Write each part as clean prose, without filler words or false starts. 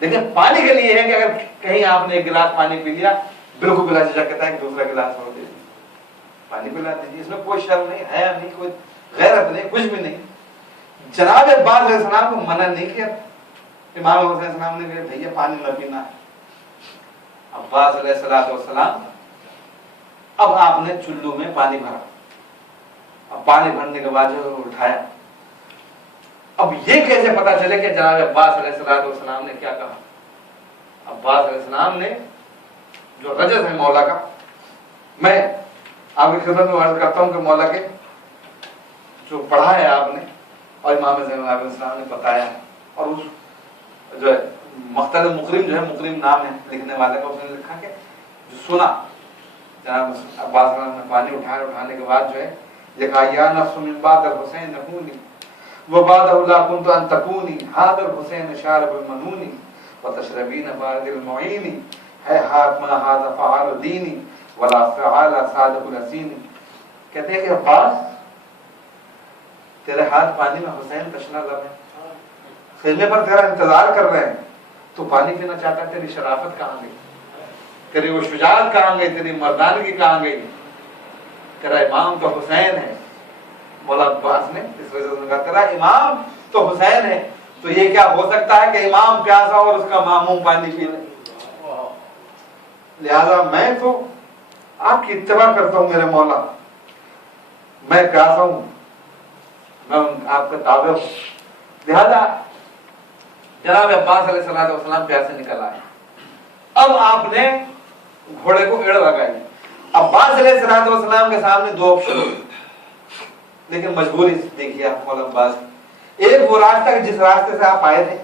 لیکن پانی کے لیے ہے کہ اگر کہیں آپ نے ایک گلاس پانی پی لیا بالکل بلا جھجک کہتا ہے کہ دوسرا گلاس اور دے دیجیے، پانی پلا دیجیے، اس میں کوئی شرم نہیں، حیا نہیں، کوئی غیرت نہیں، کچھ بھی نہیں۔ جناب عباس علیہ السلام کو منع نہیں کیا، امام حسین علیہ السلام نے کہا بھیا پانی نہ پینا ہے۔ عباس علیہ السلام اب آپ نے چلو میں پانی بھرا، اب پانی بھرنے کے بعد جو اٹھایا، اب یہ کیسے پتا چلے کہ جناب عباس علیہ السلام نے کیا کہا؟ عباس علیہ السلام نے جو رجز ہے مولا کا، میں آپ کی خدمت میں عرض کرتا ہوں کہ مولا کے جو پڑھا ہے آپ نے اور امام زین علیہ السلام نے بتایا ہے، اور اس جو ہے مختلف مکرم جو ہے، مکرم نام ہے لکھنے والے کا، اس نے لکھا کہ جو سنا جناب عباس علیہ السلام نے پانی اٹھایا، اٹھانے کے بعد جو ہے یہ کہا یا نفس من بعد الحسین نحونی وبعدہ لا کنت ان تکونی حاد الحسین شارب المنونی وتشربین بارد المعینی ہے ہاتھ ما ہاتھ فعال دینی ولا فعال صادق الحسینی۔ کہتے ہیں کہ عباس تیرے ہاتھ پانی میں حسین تشنا لب ہے، خیمے پر تیرا انتظار کر رہے ہیں، تو پانی پینا چاہتا ہے، تیری شرافت کہاں گئی، تیری وہ شجاعت کہاں گئی، تیری مردانگی کہاں گئی؟ تیرا امام تو حسین ہے۔ مولا عباس نے اس وجہ سے کہا تیرا امام تو حسین ہے، تو یہ کیا ہو سکتا ہے کہ امام پیاسا اور اس کا ماموم پانی پی لے؟ لہذا میں تو آپ کی اتباع کرتا ہوں میرے مولا، میں پیاسا ہوں، میں آپ کا تابع ہوں۔ لہذا جناب عباس علیہ السلام پیاسے نکل آئے، اب آپ نے گھوڑے کو ایڑ لگائی۔ عباس علیہ السلام کے سامنے دو آپشن ہوئے، لیکن مجبوری دیکھیے آپ مولا عباس، ایک وہ راستہ جس راستے سے آپ آئے تھے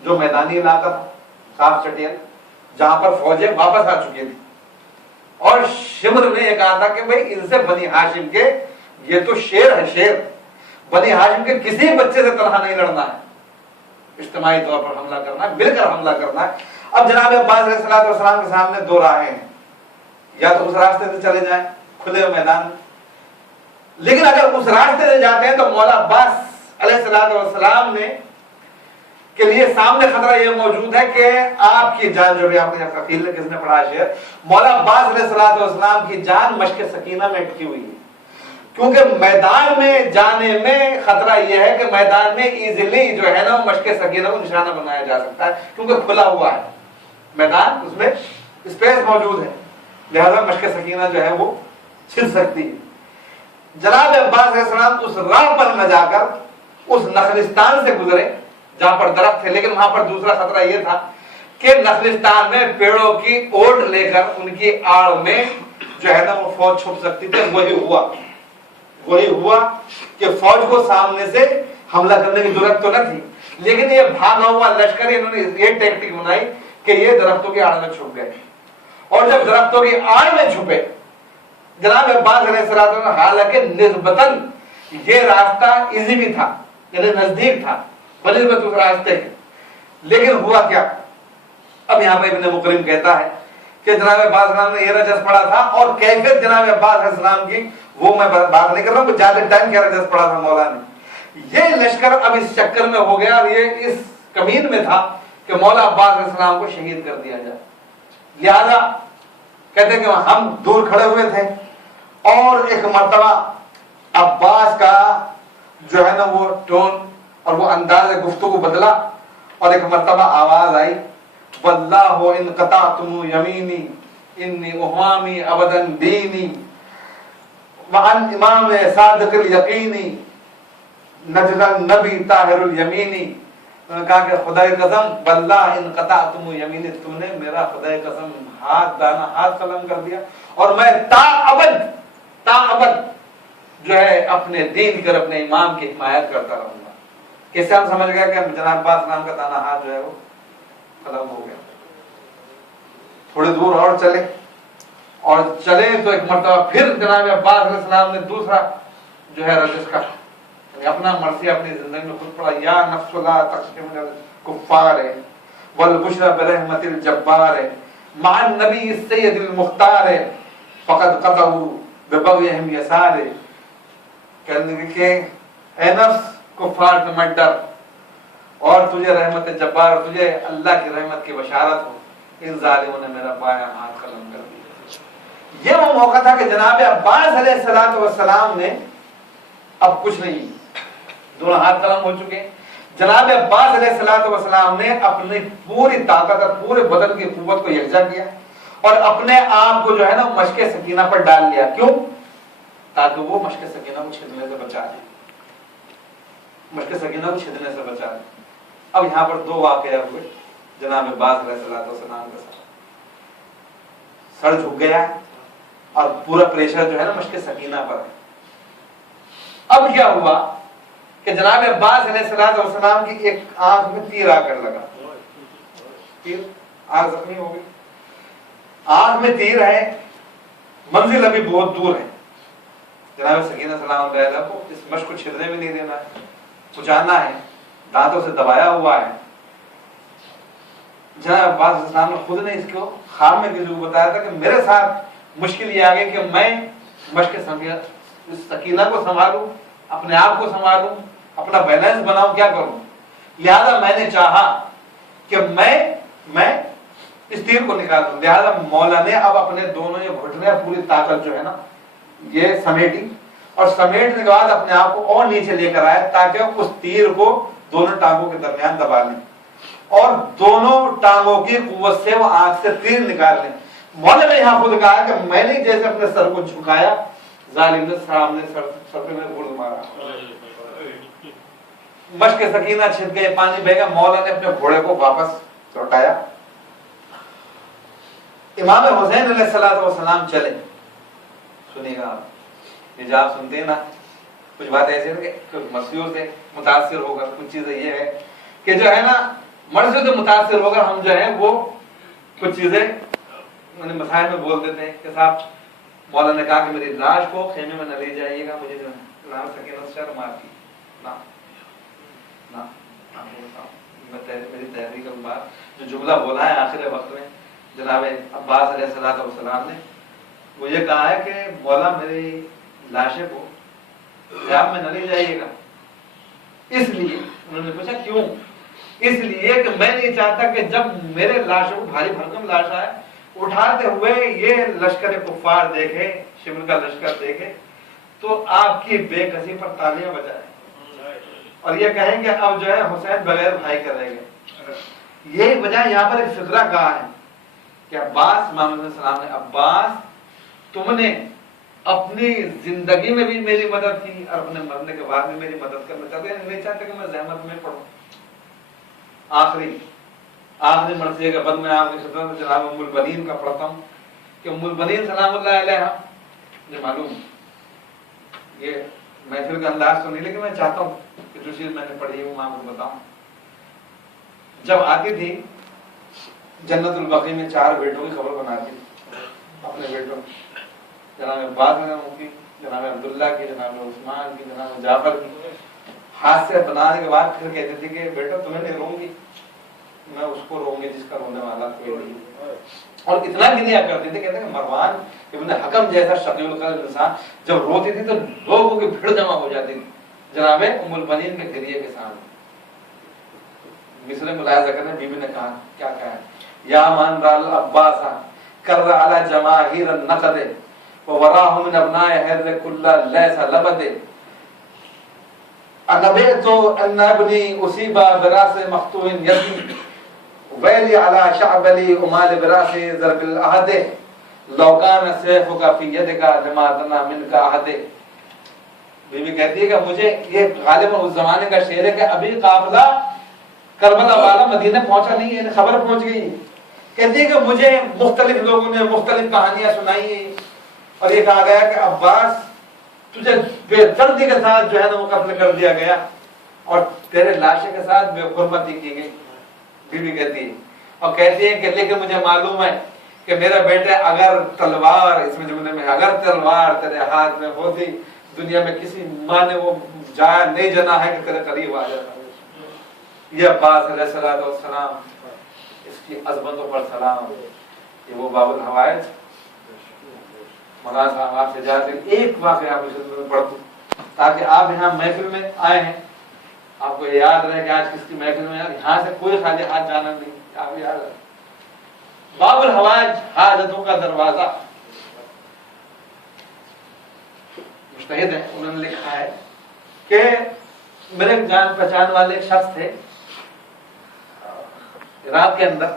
جو میدانی علاقہ تھا، صاف چٹیل، جہاں پر فوجیں واپس آ چکی تھی، اور شمر نے یہ کہا تھا کہ بھئی ان سے بنی ہاشم کے، یہ تو شیر ہے، شیر، بنی ہاشم کے کسی بچے سے تنہا نہیں لڑنا ہے، اجتماعی طور پر حملہ کرنا ہے، مل کر حملہ کرنا ہے۔ اب جناب عباس علیہ السلام کے سامنے دو راہیں ہیں، یا تو اس راستے سے چلے جائیں کھلے میدان میں، لیکن اگر اس راستے سے جاتے ہیں تو مولا عباس علیہ السلام نے کے لیے سامنے خطرہ یہ موجود ہے کہ آپ کی جان، جو بھی آپ نے فقیل نے کس نے پڑھا شعر، مولا عباس علیہ السلام کی جان مشک سکینہ میں اٹکی ہوئی ہے، کیونکہ میدان میں جانے میں خطرہ یہ ہے کہ میدان میں ایزیلی جو ہے نا مشک سکینہ کو نشانہ بنایا جا سکتا ہے، کیونکہ کھلا ہوا ہے میدان، اس میں اسپیس موجود ہے، لہذا مشک سکینہ جو ہے وہ چھل سکتی ہے۔ جناب عباس علیہ السلام اس راہ پر نہ جا کر اس نخلستان سے گزرے جہاں پر درخت تھے، لیکن وہاں پر دوسرا خطرہ یہ تھا کہ نخلستان میں پیڑوں کی اوٹ لے کر ان کی آڑ میں جو ہے نا وہ فوج چھپ سکتی تھی۔ وہی ہوا کہ فوج کو سامنے سے حملہ کرنے کی ضرورت تو نہ تھی، لیکن یہ بھاگا ہوا لشکر، انہوں نے یہ ٹیکٹک بنائی کہ یہ درختوں کی آڑ میں چھپ گئے، اور جب درختوں کی آڑ میں چھپے جناب عباس علیہ السلام، حالانکہ نسبتاً یہ راستہ ایزی بھی تھا، یعنی نزدیک تھا بنسبت اس راستے کے، لیکن ہوا کیا؟ اب یہاں پہ ابن مکرم کہتا ہے کہ جناب عباس علیہ السلام نے یہ رجز پڑھا تھا، اور کیفیت جناب عباس علیہ السلام کی وہ میں بات نہیں کر رہا ہوں، زیادہ ٹائم کیا رجز پڑھا تھا مولا نے۔ یہ لشکر اب اس چکر میں ہو گیا، اور یہ اس کمین میں تھا کہ مولا عباس علیہ السلام کو شہید کر دیا جائے، لہذا کہتے ہیں کہ ہم دور کھڑے ہوئے تھے، اور ایک مرتبہ عباس کا جو ہے نا وہ ٹون اور وہ انداز گفتگو بدلا، اور ایک مرتبہ آواز آئی، واللہ ان قطعتم یمینی انی احامی ابدا دینی وعن امام صادق الیقینی نجل النبی طاہر الیمینی۔ انہوں نے کہا کہ خدای قسم، واللہ ان قطعتم یمینی، تو نے میرا خدای قسم ہاتھ دانا ہاتھ قلم کر دیا، اور میں تا ابد جو ہے اپنے دین کر اپنے امام کی حمایت کرتا رہوں گا۔ کس سے ہم سمجھ گئے کہ جناب عباس نام کا دانا ہاتھ جو ہے وہ قلم ہو گیا۔ تھوڑے دور اور چلے تو ایک مرتبہ پھر جناب عباس علیہ السلام نے دوسرا جو ہے رجز کا اپنا مرثیہ اپنی زندگی میں خود پڑھا، یا نفس لا تخشی من الکفار والبشرى برحمت الجبار مع النبی السید المختار فقد قطعوا ببغیہم یسار۔ کہنے کہ اے نفس کفار سے مت ڈر، اور تجھے رحمت جبار، اور تجھے اللہ کی رحمت کی بشارت ہو، ان ظالموں نے میرا بایاں ہاتھ قلم کر دیا۔ یہ وہ موقع تھا کہ جناب عباس علیہ السلام نے اب کچھ نہیں، دونوں ہاتھ قلم ہو چکے۔ جناب عباس علیہ السلام نے اپنی پوری طاقت اور پورے بدن کی قوت کو یکجا کیا اور اپنے آپ کو جو ہے نا مشق سکینہ پر ڈال لیا۔ کیوں؟ تاکہ وہ مشق سکینہ کو چھیدنے سے بچا لے، مشق سکینہ کو چھیدنے سے بچا لے۔ اب یہاں پر دو واقعے ہوئے جناب عباس علیہ السلام کے ساتھ، سر جھک گیا اور پورا پریشر جو ہے نا مشق سکینہ پر ہے۔ اب کیا ہوا کہ جناب عباس علیہ السلام کی ایک آنکھ میں تیر آ کر لگا، تیر، آنکھ زخمی ہو گئی، آنکھ میں تیر ہے، منزل ابھی بہت دور ہے۔ جناب سکینہ سلام علیہ کو اس مشق کو چھیدنے میں نہیں دینا ہے، کچانا ہے، دانتوں سے دبایا ہوا ہے۔ جناب عباس علیہ السلام نے خود نے اس کو خواب میں کسی کو بتایا تھا کہ میرے ساتھ مشکل یہ آ گئی کہ میں مشق سکینہ کو سنبھالوں، اپنے آپ کو سنبھالوں، اپنا بیلنس بناؤں، کیا کروں؟ لہذا میں نے چاہا کہ میں اس تیر کو نکالوں۔ لہذا مولا نے اب اپنے دونوں یہ گھٹنے پوری طاقت جو ہے نا یہ سمیٹی، اور سمیٹنے کے بعد اپنے آپ کو اور نیچے لے کر آئے تاکہ اس تیر کو دونوں ٹانگوں کے درمیان دبا لیں اور دونوں ٹانگوں کی قوت سے وہ آنکھ سے تیر نکال لیں۔ مولا نے یہاں خود کہا کہ میں نے جیسے اپنے سر کو جھکایا، ظالم نے سامنے سر پہ میں گرد مارا، مشق سکینہ چھن گئے، پانی بہے گا۔ مولا نے اپنے گھوڑے کو واپس لوٹایا۔ امام حسین علیہ السلام چلے۔ سنیے گا آپ، یہ جو آپ سنتے ہیں نا کچھ بات ایسی ہے کہ مسیح سے متاثر ہو کر کچھ چیزیں یہ ہے کہ جو ہے نا مرضی سے متاثر ہو کر ہم جو ہے وہ کچھ چیزیں مسائل میں بول دیتے ہیں کہ صاحب مولا نے کہا کہ میری لاش کو خیمے میں نہ لے جائیے گا، مجھے جو ہے سکینہ سے مار کی نہ میری تحریک کے بعد جو جملہ بولا ہے آخر وقت میں جناب عباس علیہ السلام نے وہ یہ کہا ہے کہ مولا میری لاشیں کو خیام میں نہ لے جائیے گا۔ اس لیے انہوں نے پوچھا کیوں؟ اس لیے کہ میں نہیں چاہتا کہ جب میرے لاشوں کو بھاری بھرکم لاش آئے اٹھاتے ہوئے یہ لشکر کفار دیکھے، شمر کا لشکر دیکھے تو آپ کی بے کسی پر تالیاں بجائے اور یہ کہیں کہ اب جو ہے حسین بغیر بھائی کا رہ گئے۔ یہی وجہ یہاں پر ایک فقرہ کہا ہے کہ عباس محمد صلی اللہ علیہ وسلم نے عباس تم نے اپنی زندگی میں بھی میری مدد کی اور اپنے مرنے کے بعد بھی میری مدد کرنا چاہتے ہیں، نہیں چاہتے کہ میں زحمت میں پڑھوں۔ آخری مرثیے کے بعد میں آپ کی خدمت میں جناب ام البنین کا پڑھتا ہوں کہ ام البنین سلام اللہ علیہ، مجھے معلوم یہ محفل کا انداز تو نہیں لیکن میں چاہتا ہوں کہ جو چیز میں نے پڑھی ہوں میں آپ کو بتاؤں۔ جب آتی تھی جنت البقیع میں 4 بیٹوں کی خبر بناتی اپنے بیٹوں، جناب عباس کی، جناب عبداللہ کی، جناب عثمان کی، جناب جعفر کی، ہاتھ سے بنانے کے بعد پھر کہتی تھی کہ بیٹا تمہیں نہیں روں گی، میں اس کو روں گی جس کا رونے والا کوئی نہیں۔ اور اتنا گنیا کرتی تھی، کہتے ہیں کہ مروان ابن حکم جیسا شقی القلب انسان جب روتی تھی تو لوگوں کی بھیڑ جمع ہو جاتی تھی جناب ام البنین کے گریے کے سامنے۔ مصر ملاحظہ کرنے بیوی نے کہا، کیا کہا ہے؟ یا من رال عباس کر علی جماہیر النقد ووراہ من ابناء حر کل لیس لبد انبئت ان ابنی اصیب براس مقطوع یدی ویلی علی شعب لی امال براس ضرب الاحد لو کان سیفک فی یدک لما دنا منک احد۔ بی بی کہتی ہے کہ مجھے یہ غالباً اس زمانے کا شعر ہے کہ ابھی قافلہ کربلا والا مدینہ پہنچا نہیں ہے، خبر پہنچ گئی۔ کہتی ہے کہ مجھے مختلف لوگوں نے مختلف کہانیاں سنائی ہیں اور یہ کہا گیا کہ عباس تجھے بے دردی کے ساتھ جو ہے نا وہ قتل کر دیا گیا اور تیرے لاشے کے ساتھ بے حرمتی کی گئی۔ بی بی کہتی ہے اور کہتی ہے کہ لیکن مجھے معلوم ہے کہ میرا بیٹا اگر تلوار، اس میں جملے میں اگر تلوار تیرے ہاتھ میں ہوتی دنیا میں کسی ماں نے وہ جایا نہیں جنا ہے کہ تیرے قریب آ جاتا۔ یہ عباس علیہ السلام، اس کی عظمتوں پر سلام۔ یہ وہ باب الحوائج مولانا صاحب آپ سے جاتے ایک واقعہ آپ میں پڑھ دوں تاکہ آپ یہاں محفل میں آئے ہیں آپ کو یاد رہے کہ آج کس کی محفل میں یار یہاں سے کوئی خالی ہاتھ جانا نہیں، آپ یاد رہے باب الحوائج حاجتوں کا دروازہ، مجتہد ہیں، انہوں نے لکھا ہے کہ میرے جان پہچان والے ایک شخص تھے عراق کے اندر،